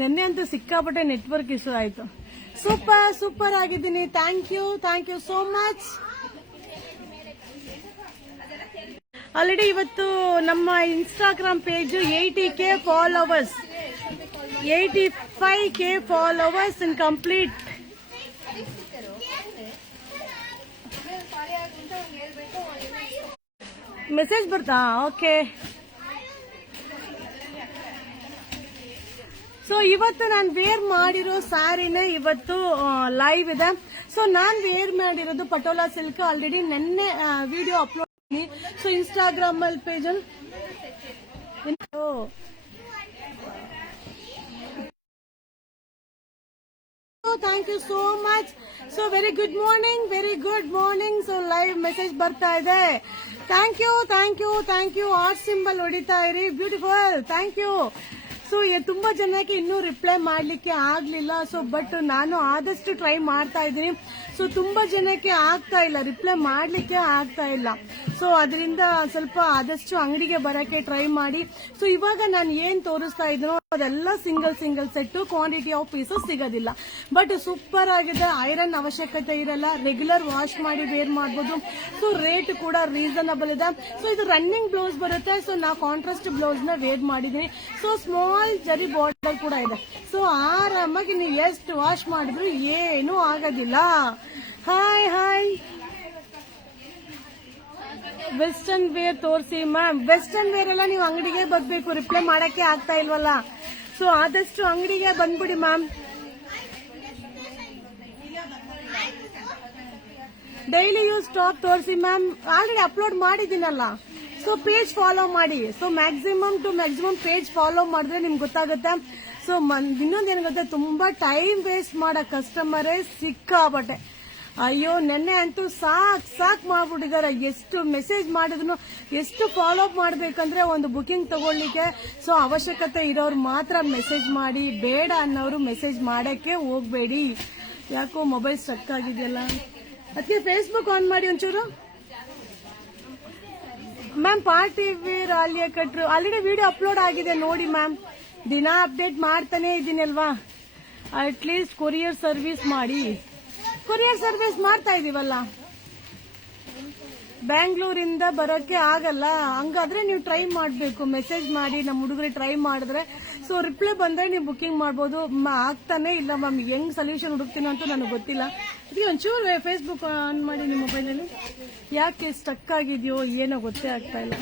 ನಿನ್ನೆ ಅಂತೂ ಸಿಕ್ಕಾಪಟ್ಟೆ ನೆಟ್ವರ್ಕ್ ಇಶ್ಯೂ ಆಯ್ತು. ಸೂಪರ್ ಆಗಿದ್ದೀನಿ. Thank you so much. Already ಇವತ್ತು ನಮ್ಮ Instagram page 80K followers, 85K followers in complete. Message ಬರ್ತಾ? ಓಕೆ. ಸೊ ಇವತ್ತು ನಾನು ವೇರ್ ಮಾಡಿರೋ ಸ್ಯಾರಿನೇ ಇವತ್ತು ಲೈವ್ ಇದೆ. ಸೊ ನಾನ್ ವೇರ್ ಮಾಡಿರೋದು ಪಟೋಲಾ ಸಿಲ್ಕ್. ಆಲ್ರೆಡಿ ನೆನ್ನೆ ವಿಡಿಯೋ ಅಪ್ಲೋಡ್ ಮಾಡಿ. ಸೊ ಇನ್ಸ್ಟಾಗ್ರಾಮ್ ಅಲ್ಲಿ ಪೇಜ್ ಅಲ್ಲಿ thank you so much. So very good morning. So live message ಬರ್ತಾ ಇದೆ. Thank you. ಆರ್ಟ್ ಸಿಂಬಲ್ ಹೊಡಿತಾ ಇರಿ. ಬ್ಯೂಟಿಫುಲ್. Thank you. ಸೊ ತುಂಬಾ ಜನಕ್ಕೆ ಇನ್ನೂ ರಿಪ್ಲೈ ಮಾಡ್ಲಿಕ್ಕೆ ಆಗ್ಲಿಲ್ಲ. ಸೊ ಬಟ್ ನಾನು ಆದಷ್ಟು ಟ್ರೈ ಮಾಡ್ತಾ ಇದ್ದೀನಿ. ಸೊ ತುಂಬಾ ಜನಕ್ಕೆ ಆಗ್ತಾ ಇಲ್ಲ, ರಿಪ್ಲೈ ಮಾಡ್ಲಿಕ್ಕೆ ಆಗ್ತಾ ಇಲ್ಲ. ಸೊ ಅದರಿಂದ ಸ್ವಲ್ಪ ಆದಷ್ಟು ಅಂಗಡಿಗೆ ಬರಕ್ಕೆ ಟ್ರೈ ಮಾಡಿ. ಸೊ ಇವಾಗ ನಾನು ಏನ್ ತೋರಿಸ್ತಾ ಇದ್ದೀನೋ ಅದೆಲ್ಲ single set, quantity of pieces ಸಿಗೋದಿಲ್ಲ. ಬಟ್ ಸೂಪರ್ ಆಗಿದೆ. ಐರನ್ ಅವಶ್ಯಕತೆ ಇರಲ್ಲ, ರೆಗ್ಯುಲರ್ ವಾಶ್ ಮಾಡಿ ವೇರ್ ಮಾಡಬಹುದು. ಸೊ ರೇಟ್ ಕೂಡ ರೀಸನಬಲ್ ಇದೆ. ಸೊ ಇದು ರನ್ನಿಂಗ್ ಬ್ಲೌಸ್ ಬರುತ್ತೆ. ಸೊ ನಾವು ಕಾಂಟ್ರಾಸ್ಟ್ ಬ್ಲೌಸ್ ನ ವೇರ್ ಮಾಡಿದೀನಿ. ಸೊ ಸ್ಮಾಲ್ ಜರಿ ಬಾರ್ಡರ್ ಕೂಡ ಇದೆ. ಸೊ ಆರಾಮಾಗಿ ನೀವು ಎಷ್ಟು ವಾಶ್ ಮಾಡಿದ್ರು ಏನೂ ಆಗೋದಿಲ್ಲ. ಹಾಯ್. ವೆಸ್ಟರ್ನ್ ವೇರ್ ತೋರಿಸಿ ಮ್ಯಾಮ್. ವೆಸ್ಟರ್ನ್ ವೇರ್ ಎಲ್ಲ ನೀವು ಅಂಗಡಿಗೆ ಬರ್ಬೇಕು, ರಿಪ್ಲೈ ಮಾಡಕ್ಕೆ ಆಗ್ತಾ ಇಲ್ವಲ್ಲ. ಸೊ ಆದಷ್ಟು ಅಂಗಡಿಗೆ ಬಂದ್ಬಿಡಿ ಮ್ಯಾಮ್. ಡೈಲಿ ಯೂಸ್ ಟಾಪ್ ತೋರಿಸಿ ಮ್ಯಾಮ್. ಆಲ್ರೆಡಿ ಅಪ್ಲೋಡ್ ಮಾಡಿದ್ದೀನಲ್ಲ. ಸೊ ಪೇಜ್ ಫಾಲೋ ಮಾಡಿ. ಸೊ ಮ್ಯಾಕ್ಸಿಮಮ್ ಪೇಜ್ ಫಾಲೋ ಮಾಡಿದ್ರೆ ನಿಮ್ಗೆ ಗೊತ್ತಾಗುತ್ತೆ. ಸೊ ಇನ್ನೊಂದೇನು ಗೊತ್ತಾ, ತುಂಬಾ ಟೈಮ್ ವೇಸ್ಟ್ ಮಾಡೋ ಕಸ್ಟಮರೇ ಸಿಕ್ಕಾಬಟ್ಟೆ. ಅಯ್ಯೋ ನೆನ್ನೆ ಅಂತೂ ಸಾಕ್ ಮಾಡ್ಬಿಟ್ಟಿದ್ದಾರೆ. ಎಷ್ಟು ಮೆಸೇಜ್ ಮಾಡಿದ್ರು, ಎಷ್ಟು ಫಾಲೋ ಅಪ್ ಮಾಡ್ಬೇಕಂದ್ರೆ ಒಂದು ಬುಕಿಂಗ್ ತಗೊಳ್ಳಿಕ್ಕೆ. ಸೊ ಅವಶ್ಯಕತೆ ಇರೋರು ಮಾತ್ರ ಮೆಸೇಜ್ ಮಾಡಿ, ಬೇಡ ಅನ್ನೋರು ಮೆಸೇಜ್ ಮಾಡಕ್ಕೆ ಹೋಗ್ಬೇಡಿ. ಯಾಕೋ ಮೊಬೈಲ್ ಸ್ಟಕ್ ಆಗಿದೆಯಲ್ಲ, ಅದಕ್ಕೆ ಫೇಸ್ಬುಕ್ ಆನ್ ಮಾಡಿ ಒಂಚೂರು. ಮ್ಯಾಮ್ ಪಾರ್ಟಿ ವೇರ್ ಆಲಿಯಾ ಕಟ್ರು ಆಲ್ರೆಡಿ ವಿಡಿಯೋ ಅಪ್ಲೋಡ್ ಆಗಿದೆ ನೋಡಿ ಮ್ಯಾಮ್. ದಿನ ಅಪ್ಡೇಟ್ ಮಾಡ್ತಾನೆ ಇದ್ದೀನಲ್ವಾ. ಅಟ್ಲೀಸ್ಟ್ ಕೊರಿಯರ್ ಸರ್ವಿಸ್ ಮಾಡಿ. ಕೊರಿಯರ್ ಸರ್ವಿಸ್ ಮಾಡ್ತಾ ಇದೀವಲ್ಲ. ಬ್ಯಾಂಗ್ಳೂರಿಂದ ಬರೋಕೆ ಆಗಲ್ಲ, ಹಂಗಾದ್ರೆ ನೀವು ಟ್ರೈ ಮಾಡಬೇಕು. ಮೆಸೇಜ್ ಮಾಡಿ, ನಮ್ಮ ಹುಡುಗರಿಗೆ ಟ್ರೈ ಮಾಡಿದ್ರೆ ಸೊ ರಿಪ್ಲೈ ಬಂದ್ರೆ ನೀವು ಬುಕಿಂಗ್ ಮಾಡ್ಬೋದು. ಆಗ್ತಾನೆ ಇಲ್ಲ ಮ್ಯಾಮ್. ಹೆಂಗ್ ಸೊಲ್ಯೂಷನ್ ಹುಡುಕ್ತೀನೋ ಅಂತ ನನಗೆ ಗೊತ್ತಿಲ್ಲ. ಅದಕ್ಕೆ ಒಂಚೂರು ಫೇಸ್ಬುಕ್ ಆನ್ ಮಾಡಿ ನಿಮ್ಮ ಮೊಬೈಲಲ್ಲಿ. ಯಾಕೆ ಸ್ಟಕ್ ಆಗಿದೆಯೋ ಏನೋ ಗೊತ್ತೇ ಆಗ್ತಾ ಇಲ್ಲ.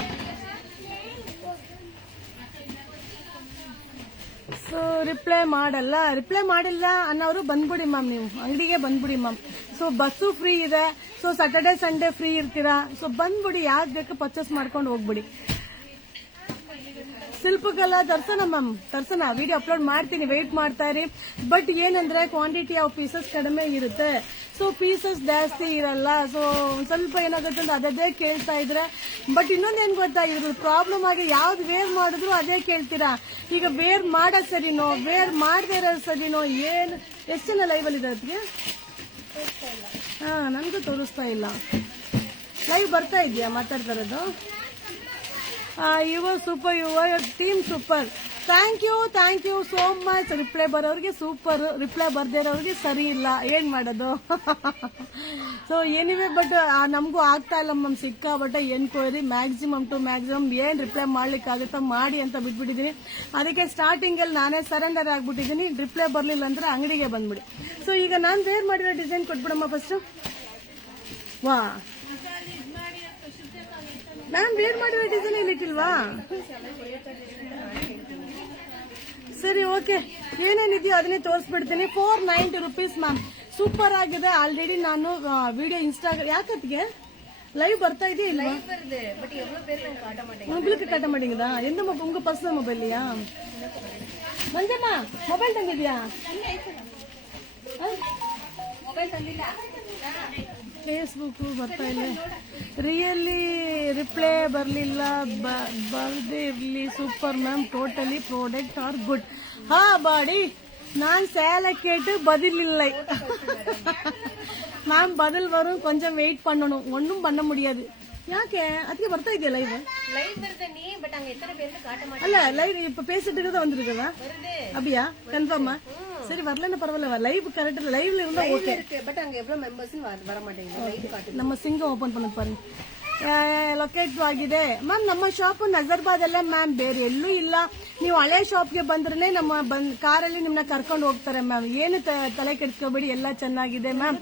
ಸೊ ರಿಪ್ಲೈ ಮಾಡಿಲ್ಲ ಅನ್ನೋರು ಬಂದ್ಬಿಡಿ ಮ್ಯಾಮ್. ನೀವು ಅಂಗಡಿಗೆ ಬಂದ್ಬಿಡಿ ಮ್ಯಾಮ್. ಸೊ ಬಸ್ಸು ಫ್ರೀ ಇದೆ. ಸೊ ಸ್ಯಾಟರ್ಡೆ ಸಂಡೇ ಫ್ರೀ ಇರ್ತೀರಾ. ಸೊ ಬಂದ್ಬಿಡಿ, ಯಾವ್ದು ಬೇಕು ಪರ್ಚೇಸ್ ಮಾಡ್ಕೊಂಡು ಹೋಗ್ಬಿಡಿ. ಶಿಲ್ಪಕಲಾ ತರ್ಸನ ವಿಡಿಯೋ ಅಪ್ಲೋಡ್ ಮಾಡ್ತೀನಿ, ವೆಯ್ಟ್ ಮಾಡ್ತಾ ಇರಿ. ಬಟ್ ಏನಂದ್ರೆ ಕ್ವಾಂಟಿಟಿ ಆಫ್ ಪೀಸಸ್ ಕಡಿಮೆ ಇರುತ್ತೆ. ಸೊ ಪೀಸಸ್ ಜಾಸ್ತಿ ಇರಲ್ಲ. ಸೊ ಸ್ವಲ್ಪ ಏನಾಗುತ್ತೆ ಅಂದ್ರೆ ಅದೇ ಕೇಳ್ತಾ ಇದ್ರೆ. ಬಟ್ ಇನ್ನೊಂದೇನ್ ಗೊತ್ತಾ, ಇದ್ರ ಪ್ರಾಬ್ಲಮ್ ಆಗಿ ಯಾವ್ದು ವೇರ್ ಮಾಡಿದ್ರು ಅದೇ ಕೇಳ್ತೀರಾ. ಈಗ ವೇರ್ ಮಾಡೋದ್ ಸರಿನೋ, ವೇರ್ ಮಾಡದೇ ಇರೋದು ಸರಿನೋ, ಏನು ಎಷ್ಟು ಜನ ಲೈವ್ ಅಲ್ಲಿ ಇರೋದಕ್ಕೆ ನನಗೂ ತೋರಿಸ್ತಾ ಇಲ್ಲ. ಲೈವ್ ಬರ್ತಾ ಇದೆಯಾ ಮಾತಾಡ್ತಾ ಇರೋದು? Your team super. Thank you so much. Reply ಬರೋರಿಗೆ ಸೂಪರ್, ರಿಪ್ಲೈ ಬರ್ದೇ ಇರೋರಿಗೆ ಸರಿ ಇಲ್ಲ, ಏನ್ ಮಾಡೋದು. ಸೊ ಏನಿವೆ, ಬಟ್ ನಮಗೂ ಆಗ್ತಾ ಇಲ್ಲ ಮ್ಯಾಮ್. ಸಿಕ್ಕಾಬಟ್ಟೆ ಎನ್ಕ್ವೈರಿ ಮ್ಯಾಕ್ಸಿಮಮ್ ಏನ್ ರಿಪ್ಲೈ ಮಾಡ್ಲಿಕ್ಕೆ ಆಗುತ್ತಾ ಮಾಡಿ ಅಂತ ಬಿಟ್ಬಿಟ್ಟಿದೀನಿ. ಅದಕ್ಕೆ ಸ್ಟಾರ್ಟಿಂಗ್ ಅಲ್ಲಿ ನಾನೇ ಸರೆಂಡರ್ ಆಗ್ಬಿಟ್ಟಿದೀನಿ. ರಿಪ್ಲೈ ಬರ್ಲಿಲ್ಲ ಅಂದ್ರೆ ಅಂಗಡಿಗೆ ಬಂದ್ಬಿಡಿ. ಸೊ ಈಗ ನಾನ್ ವೇರ್ ಮಾಡಿರೋ ಡಿಸೈನ್ ಕೊಟ್ಬಿಡಮ್ಮ ಫಸ್ಟ್. ವಾ, ನಾನ್ ವೇರ್ ಮಾಡಿರೋ ಡಿಸೈನ್ ಇಲ್ಲಿಟ್ಟಿಲ್ವಾ? ಸರಿ, ಓಕೆ. ಏನೇನಿದೆಯೋ ಅದನ್ನೇ ತೋರಿಸ್ಬಿಡ್ತೀನಿ. 490 rupees ಮ್ಯಾಮ್. ಸೂಪರ್ ಆಗಿದೆ. ಆಲ್ರೆಡಿ ನಾನು ವಿಡಿಯೋ ಇನ್ಸ್ಟಾಗ್ರಾಮ್ ಯಾಕತ್ಗೆ ಲೈವ್ ಬರ್ತಾ ಇದೆಯಾ ಇಲ್ಲ? உங்களுக்கு காட்ட மாட்டேங்குதா? எந்த உங்க பர்சனல் மொபைல்லையா? ಮಂಜಮ್ಮ ಮೊಬೈಲ್ ತಂದಿದ್ಯಾ? ಮೊಬೈಲ್ ತಂದಿಲ್ಲ. ಫೇಸ್ಬುಕ್ ಬರ್ತಾ ಇಲ್ಲ. ರಿಯಲಿ ರಿಪ್ಲೈ ಬರಲಿಲ್ಲ, ಬರ್ದೇ ಇರಲಿ. Super ma'am, totally product are good. ಹಾ ಬಾಡಿ, நான் சேலை கேட்டு பதில் இல்லை மேம். பதில் வரும், கொஞ்சம் வெயிட் பண்ணணும். ஒன்றும் பண்ண முடியாது. ಯಾಕೆ ಅದಕ್ಕೆ ಬರ್ತಾ ಇದೆಯಾ ಲೈವ್ லைவ் வருது நீ பட் அங்க எத்தனை பேருக்கு காட்ட மாட்டேன் அல்ல லைவ் இப்ப பேசிட்டு இருக்கதா வந்திருக்கதா வருது அப்படியா கன்ஃபார்மா சரி வரலன்னு பரவாயில்ல லைவ் கரெக்ட் லைவ்ல இருந்தா ஓகே இருக்கு பட் அங்க எவ்வளவு மெம்பர்ஸ் வர மாட்டேங்குது லைவ் காட்டு ನಮ್ಮ ಸಿಂಗ್ ಓಪನ್ பண்ணது பாருங்க ಲೊಕೇಟ್ ಆಗಿದೆ ಮ್ಯಾಮ್ ನಮ್ಮ ಶಾಪ್ ನಜರ್ಬಾದ್ ಅಲ್ಲೇ ಮ್ಯಾಮ್ ಬೇರೆ ಎಲ್ಲೂ ಇಲ್ಲ ನೀವು ಹಳೆ ಶಾಪ್ಗೆ ಬಂದ್ರೆ ನಮ್ಮ ಕಾರಲ್ಲಿ ನಿಮ್ಮನ್ನ ಕರ್ಕೊಂಡು ಹೋಗ್ತಾರೆ ಮ್ಯಾಮ್ ಏನು ತಲೆ ಕೆಡ್ಸ್ಕೋಬೇಡಿ ಎಲ್ಲ ಚೆನ್ನಾಗಿದೆ ಮ್ಯಾಮ್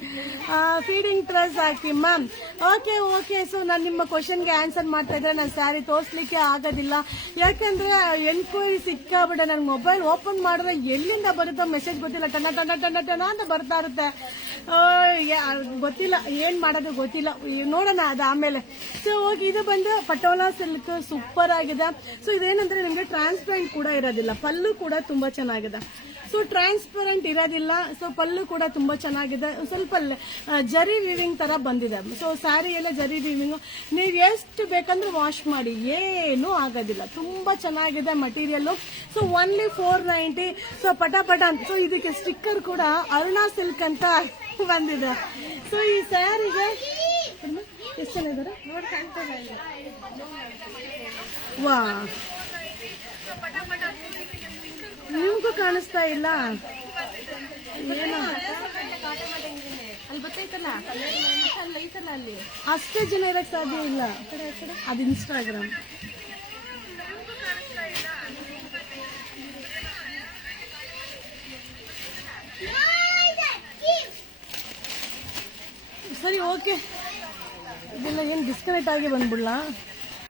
ಫೀಡಿಂಗ್ ಟ್ರಸ್ ಹಾಕಿ ಮ್ಯಾಮ್ ಓಕೆ ಓಕೆ ಸೊ ನಾನು ನಿಮ್ಮ ಕ್ವಶನ್ಗೆ ಆನ್ಸರ್ ಮಾಡ್ತಾ ಇದ್ರೆ ನಾನು ಸ್ಯಾರಿ ತೋರಿಸ್ಲಿಕ್ಕೆ ಆಗೋದಿಲ್ಲ ಯಾಕಂದ್ರೆ ಎನ್ಕ್ವೈರಿ ಸಿಕ್ಕಾಬಿಟ್ಟೆ ನನ್ನ ಮೊಬೈಲ್ ಓಪನ್ ಮಾಡಿದ್ರೆ ಎಲ್ಲಿಂದ ಬರುತ್ತೋ ಮೆಸೇಜ್ ಗೊತ್ತಿಲ್ಲ ಟನ ಟನ ಟನ ಟನ ಅಂತ ಬರ್ತಾ ಇರುತ್ತೆ ಗೊತ್ತಿಲ್ಲ ಏನ್ ಮಾಡೋದು ಗೊತ್ತಿಲ್ಲ ನೋಡೋಣ ಅದು ಆಮೇಲೆ ಸೊ ಹೋಗಿ ಇದು ಬಂದು ಪಟೋಲಾ ಸಿಲ್ಕ್ ಸೂಪರ್ ಆಗಿದೆ ಸೊ ಇದೇನಂದ್ರೆ ನಿಮ್ಗೆ ಟ್ರಾನ್ಸ್ಪರೆಂಟ್ ಕೂಡ ಇರೋದಿಲ್ಲ ಪಲ್ಲು ಕೂಡ ತುಂಬಾ ಚೆನ್ನಾಗಿದೆ ಸೊ ಟ್ರಾನ್ಸ್ಪರೆಂಟ್ ಇರೋದಿಲ್ಲ ಸೊ ಪಲ್ಲು ಕೂಡ ತುಂಬಾ ಚೆನ್ನಾಗಿದೆ ಸ್ವಲ್ಪ ಜರಿ ವಿವಿಂಗ್ ತರ ಬಂದಿದೆ ಸೊ ಸ್ಯಾರಿ ಎಲ್ಲ ಜರಿ ವಿವಿಂಗ್ ನೀವು ಎಷ್ಟು ಬೇಕಂದ್ರೆ ವಾಶ್ ಮಾಡಿ ಏನೂ ಆಗೋದಿಲ್ಲ ತುಂಬಾ ಚೆನ್ನಾಗಿದೆ ಮಟೀರಿಯಲ್ ಸೊ ಓನ್ಲಿ 490 ಸೊ ಪಟ ಅಂತ ಸೊ ಇದಕ್ಕೆ ಸ್ಟಿಕ್ಕರ್ ಕೂಡ ಅರುಣಾ ಸಿಲ್ಕ್ ಅಂತ ಬಂದಿದೆ ಸೊ ಈ ಸ್ಯಾರಿಗೆ ಎಷ್ಟು ಜನ ಇದ್ದಾರೆ ವಾ ನಿಮ್ಗೂ ಕಾಣಿಸ್ತಾ ಇಲ್ಲ ಏನು ಅಲ್ಲಿ ಗೊತ್ತೈತಲ್ಲ ಅಲ್ಲಿ ಐತಲ್ಲ ಅಲ್ಲಿ ಅಷ್ಟೇ ಜನ ಇರಕ್ ಸಾಧ್ಯ ಇಲ್ಲ ಅದು ಇನ್ಸ್ಟಾಗ್ರಾಮ್ ಸರಿ ಓಕೆ ಇದೆಲ್ಲ ಏನು ಡಿಸ್ಕನೆಕ್ಟ್ ಆಗಿ ಬಂದ್ಬಿಡ್ಲಾ